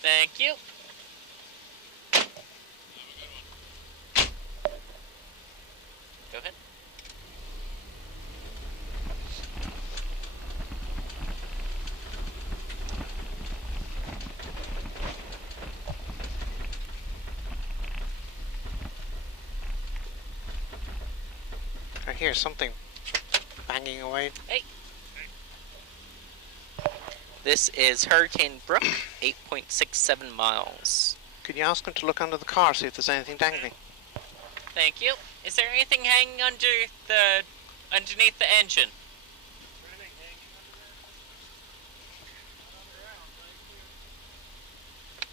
Thank you. Go ahead. I hear something banging away. Hey. This is Hurricane Brook, 8.67 miles. Could you ask him to look under the car, see if there's anything dangling? Thank you. Is there anything hanging underneath the engine? Anything hanging under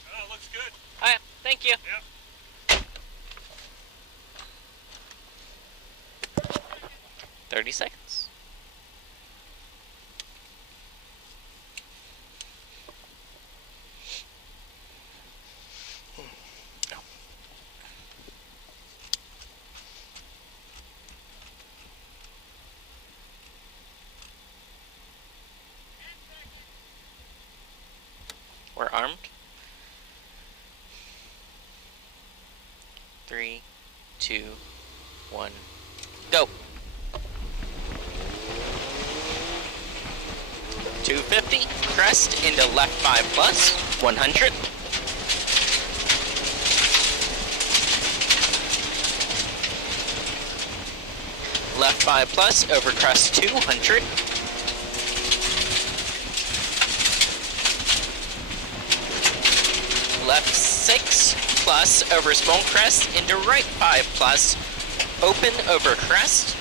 there? Oh, looks good. Alright, thank you. Yep. 30 seconds. We're armed. 3, 2, 1, go. 250, crest into left 5 plus, 100. Left 5 plus, over crest 200. Left 6 plus, over small crest into right 5 plus, open over crest.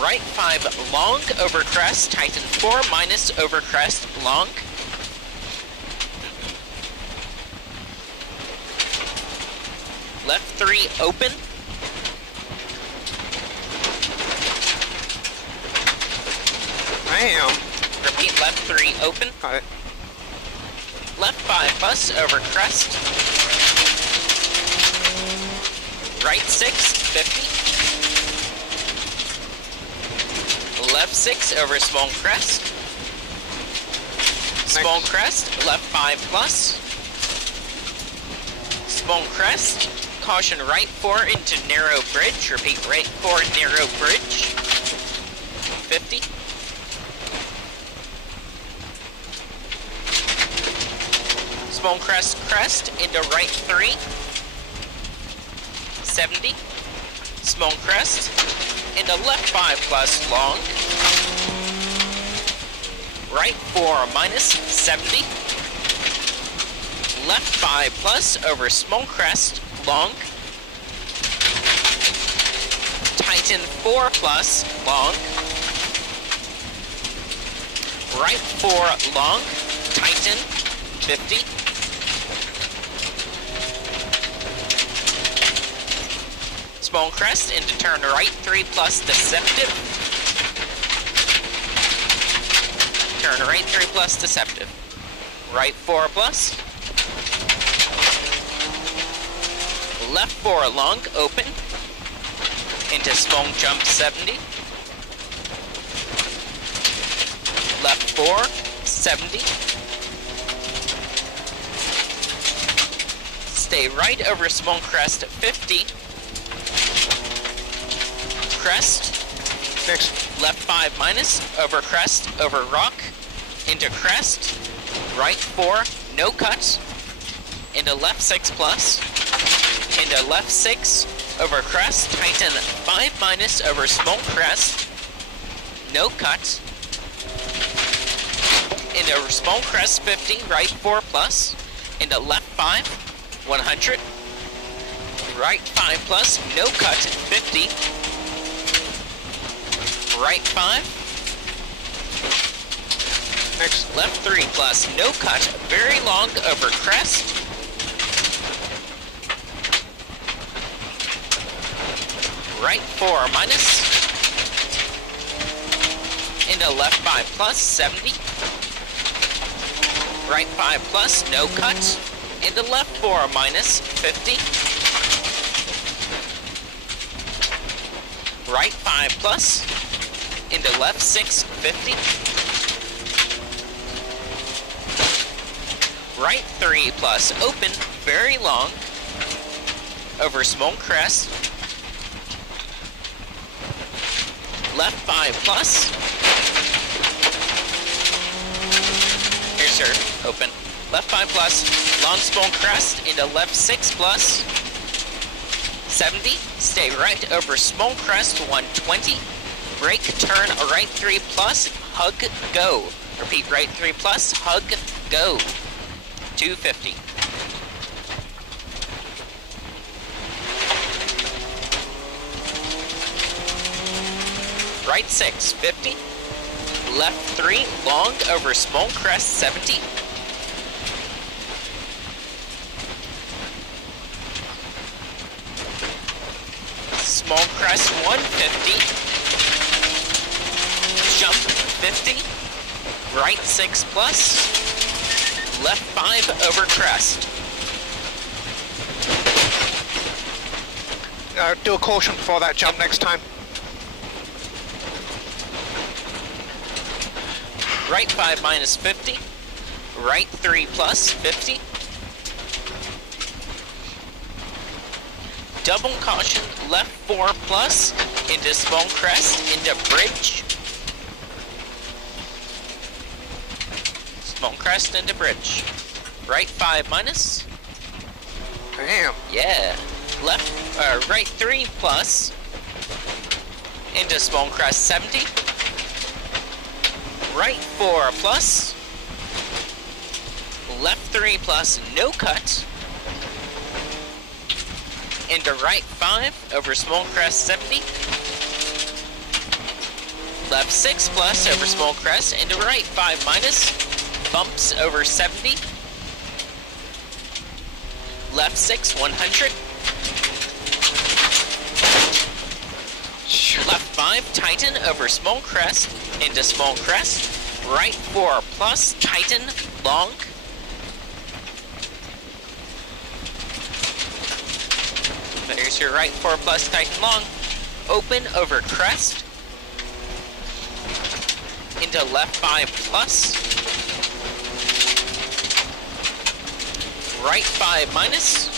Right 5 long over crest, tighten 4 minus over crest long. Left 3 open. Bam! Repeat left 3 open. Got it. Left 5 plus over crest. Right 6, 50. Left 6 over small crest. Small crest, left 5 plus. Small crest, caution right 4 into narrow bridge. Repeat right 4 narrow bridge. 50. Small crest, crest into right 3. 70. Small crest into left 5 plus long. Right 4 minus 70. Left 5 plus over small crest long. Tighten 4 plus long. Right 4 long. Tighten 50. Small crest into turn right 3 plus deceptive. Turn right 3 plus deceptive. Right 4 plus. Left 4 long open. Into small jump 70. Left 4, 70. Stay right over small crest 50. Crest. Next. Left 5 minus, over crest, over rock, into crest, right 4, no cut, into left 6 plus, into left 6, over crest, tighten 5 minus, over small crest, no cut, into small crest 50, right 4 plus, into left 5, 100, right 5 plus, no cut, 50, right 5. Next. Left 3 plus, no cut, very long over crest. Right 4 minus. Into left 5 plus, 70. Right 5 plus, no cut. Into left 4 minus, 50. Right 5 plus. Into left 6, 50. right 3 plus open, very long, over small crest, left 5 plus, here's your open, left 5 plus, long small crest into left 6 plus, 70, stay right over small crest 120, brake, turn right 3 plus, hug, go. Repeat, right 3 plus, hug, go. 250. Right 6, 50. Left 3, long over small crest 70. Small crest 150. Jump 50. Right 6 plus, left 5 over crest. Do a caution before that jump next time. Right 5 minus 50, right 3 plus 50. Double caution, left 4 plus, into small crest, into bridge. Small crest into bridge. Right 5 minus. Damn. Yeah. Left, right 3 plus. Into small crest 70. Right 4 plus. Left 3 plus, no cut. Into right 5 over small crest 70. Left 6 plus over small crest into right 5 minus. Bumps over 70. Left 6, 100. Left 5, tighten over small crest into small crest. Right 4 plus, tighten, long. There's your right 4 plus, tighten, long. Open over crest. Into left 5 plus. Right 5 minus,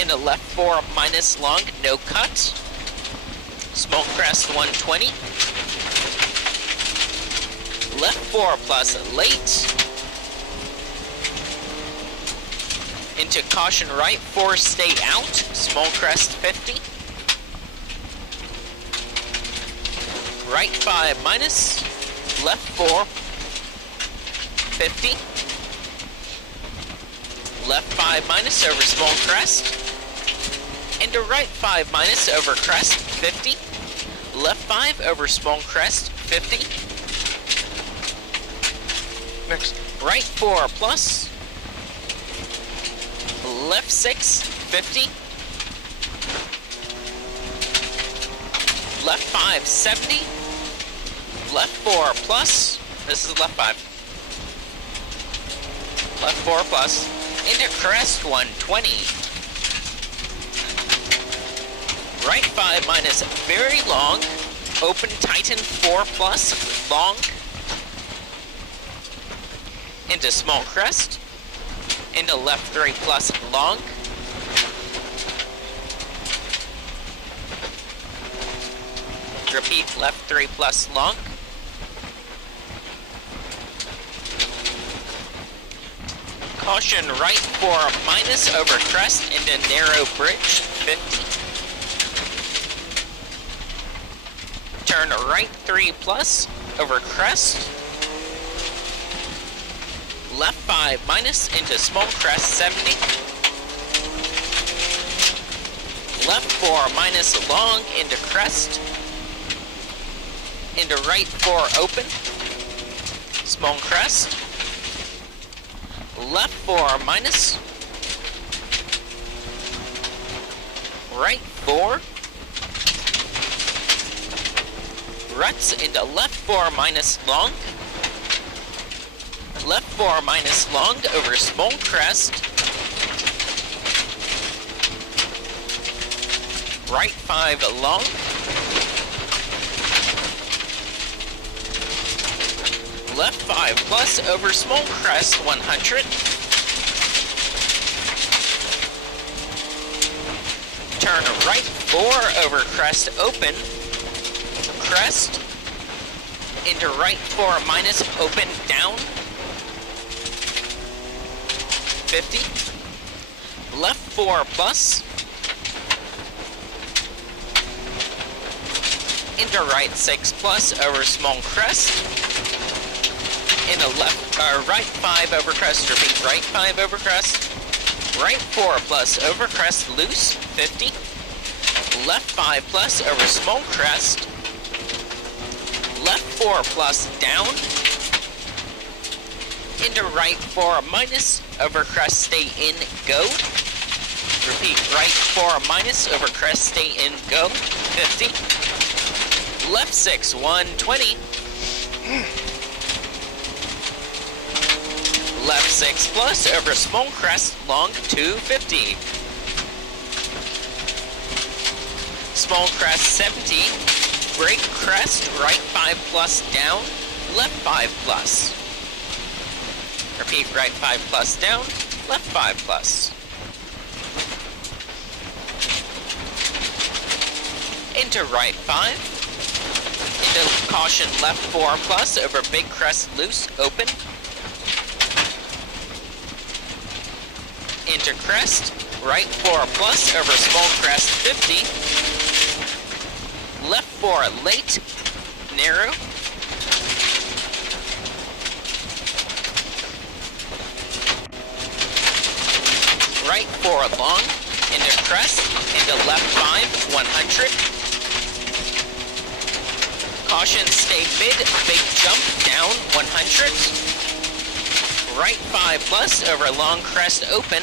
into left 4 minus long, no cut. Small crest 120. Left 4 plus late. Into caution right 4 stay out, small crest 50. Right 5 minus, left 4, 50. Left 5 minus over small crest. Into right 5 minus over crest, 50. Left 5 over small crest, 50. Next. Right 4 plus. Left 6, 50. Left 5, 70. Left 4 plus. This is left 5. Left 4 plus. Into crest 120. Right 5 minus very long. Open tighten 4 plus long. Into small crest. Into left 3 plus long. Repeat left 3 plus long. Caution right 4 minus over crest into narrow bridge 50. Turn right 3 plus over crest. Left 5 minus into small crest 70. Left 4 minus long into crest. Into right 4 open. Small crest. Left 4 minus. Right 4. Ruts into left 4 minus long. Left 4 minus long over small crest. Right 5 long. Left 5 plus over small crest 100. turn right 4 over crest open, crest, into right 4 minus open down, 50, left 4 plus, into right 6 plus over small crest, into right 5 over crest, repeat, right 5 over crest, right 4 plus over crest loose, 50, left 5 plus over small crest, left 4 plus down, into right 4 minus over crest, stay in, go, repeat, right 4 minus over crest, stay in, go, 50, left 6, 120, left 6 plus over small crest, long 250. Small crest 70, brake crest, right 5 plus down, left 5 plus. Repeat, right 5 plus down, left 5 plus. Into right 5, into caution left 4 plus over big crest loose, open. Into crest, right 4 plus over small crest 50, left 4 late, narrow, right 4 long, into crest, into left 5, 100, caution stay mid, big jump down, 100, right 5 plus over long crest open,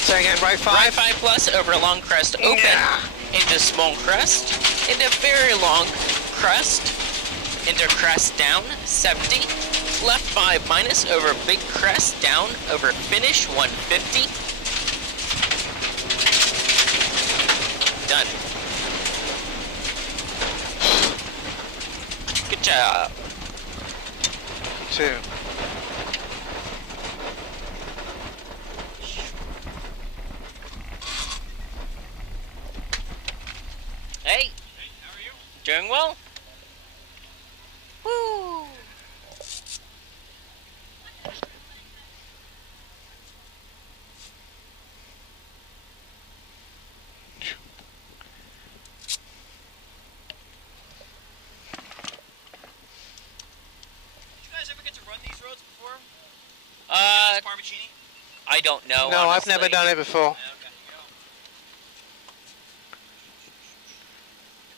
Say again, right 5. right 5 plus over long crest open, Yeah. into small crest, into very long crest, into crest down, 70, left 5 minus over big crest down, over finish, 150, done. Good job. 2. Hey, How are you? doing well? Woo! Did you guys ever get to run these roads before? Parmicini? I don't know. No, I've honestly. never done it before. Okay.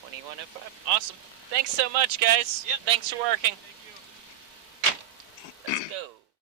2105. Awesome. Thanks so much, guys. Yep. Thanks for working.